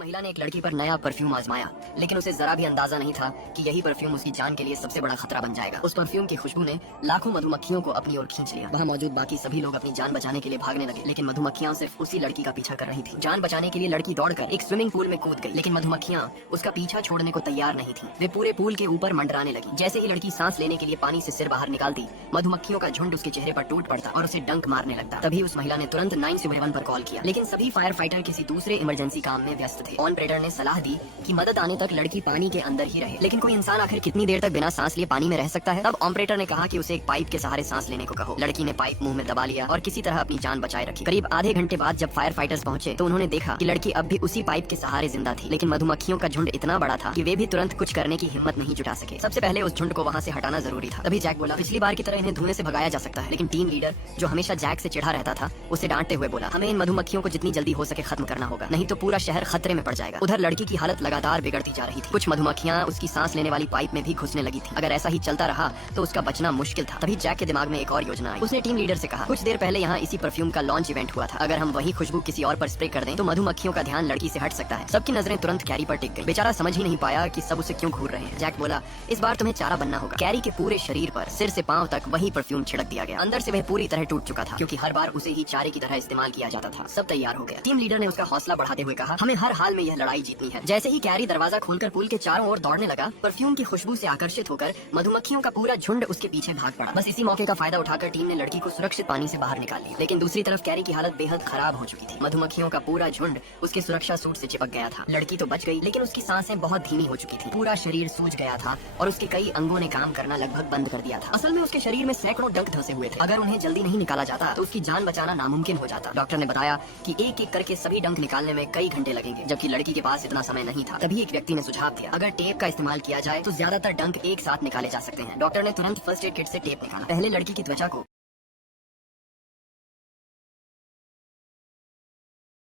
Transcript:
महिला ने एक लड़की पर नया परफ्यूम आजमाया, लेकिन उसे जरा भी अंदाजा नहीं था कि यही परफ्यूम उसकी जान के लिए सबसे बड़ा खतरा बन जाएगा। उस परफ्यूम की खुशबू ने लाखों मधुमक्खियों को अपनी ओर खींच लिया। वहाँ मौजूद बाकी सभी लोग अपनी जान बचाने के लिए भागने लगे, लेकिन मधुमक्खियाँ सिर्फ उसी लड़की का पीछा कर रही थी। जान बचाने के लिए लड़की दौड़कर एक स्विमिंग पूल में कूद गई, लेकिन मधुमक्खियाँ उसका पीछा छोड़ने को तैयार नहीं थी। वे पूरे पूल के ऊपर मंडराने लगी। जैसे ही लड़की सांस लेने के लिए पानी से सिर बाहर निकालती, मधुमक्खियों का झुंड उसके चेहरे पर टूट पड़ता और उसे डंक मारने लगता। तभी उस महिला ने तुरंत 911 पर कॉल किया, लेकिन सभी फायर फाइटर किसी दूसरे इमरजेंसी काम में व्यस्त थे। ऑपरेटर ने सलाह दी कि मदद आने तक लड़की पानी के अंदर ही रहे, लेकिन कोई इंसान आखिर कितनी देर तक बिना सांस लिए पानी में रह सकता है। तब ऑपरेटर ने कहा कि उसे एक पाइप के सहारे सांस लेने को कहो। लड़की ने पाइप मुंह में दबा लिया और किसी तरह अपनी जान बचाए रखी। करीब आधे घंटे बाद जब फायर फाइटर्स पहुंचे तो उन्होंने देखा कि लड़की अब भी उसी पाइप के सहारे जिंदा थी, लेकिन मधुमक्खियों का झुंड इतना बड़ा था कि वे भी तुरंत कुछ करने की हिम्मत नहीं जुटा सके। सबसे पहले उस झुंड को वहाँ से हटाना जरूरी था। तभी जैक बोला, पिछली बार की तरह इन्हें धुएं से भगाया जा सकता है। लेकिन टीम लीडर, जो हमेशा जैक से चिढ़ा रहता था, उसे डांटते हुए बोला, हमें इन मधुमक्खियों को जितनी जल्दी हो सके खत्म करना होगा, नहीं तो पूरा शहर खतरे में पड़ जाएगा। उधर लड़की की हालत लगातार बिगड़ती जा रही थी। कुछ मधुमक्खियां उसकी सांस लेने वाली पाइप में भी घुसने लगी थी। अगर ऐसा ही चलता रहा तो उसका बचना मुश्किल था। तभी जैक के दिमाग में एक और योजना आई। उसने टीम लीडर से कहा, कुछ देर पहले यहाँ इसी परफ्यूम का लॉन्च इवेंट हुआ था। अगर हम वही खुशबू किसी और पर स्प्रे कर दें तो मधुमक्खियों का ध्यान लड़की से हट सकता है। सबकी नजरें तुरंत कैरी पर टिक गई। बेचारा समझ ही नहीं पाया कि सब उसे क्यों घूर रहे हैं। जैक बोला, इस बार तुम्हें चारा बनना होगा। कैरी के पूरे शरीर पर सिर से पांव तक वही परफ्यूम छिड़क दिया गया। अंदर से वह पूरी तरह टूट चुका था, क्योंकि हर बार उसे ही चारे की तरह इस्तेमाल किया जाता था। सब तैयार हो गया। टीम लीडर ने उसका हौसला बढ़ाते हुए कहा, हमें हर हाल में यह लड़ाई जीतनी है। जैसे ही कैरी दरवाजा खोलकर पूल के चारों ओर दौड़ने लगा, परफ्यूम की खुशबू से आकर्षित होकर मधुमक्खियों का पूरा झुंड उसके पीछे भाग पड़ा। बस इसी मौके का फायदा उठाकर टीम ने लड़की को सुरक्षित पानी से बाहर निकाल लिया। लेकिन दूसरी तरफ कैरी की हालत बेहद खराब हो चुकी थी। मधुमक्खियों का पूरा झुंड उसके सुरक्षा सूट से चिपक गया था। लड़की तो बच गई, लेकिन उसकी सांसें बहुत धीमी हो चुकी थी। पूरा शरीर सूज गया था और उसके कई अंगों ने काम करना लगभग बंद कर दिया था। असल में उसके शरीर में सैकड़ों डंक धंसे हुए थे। अगर उन्हें जल्दी नहीं निकाला जाता तो उसकी जान बचाना नामुमकिन हो जाता। डॉक्टर ने बताया कि एक एक करके सभी डंक निकालने में कई घंटे लगेंगे, जबकि लड़की के पास इतना समय नहीं था। तभी एक व्यक्ति ने सुझाव दिया, अगर टेप का इस्तेमाल किया जाए तो ज्यादातर डंक एक साथ निकाले जा सकते हैं। डॉक्टर ने तुरंत फर्स्ट एड किट से टेप निकाला। पहले लड़की की त्वचा को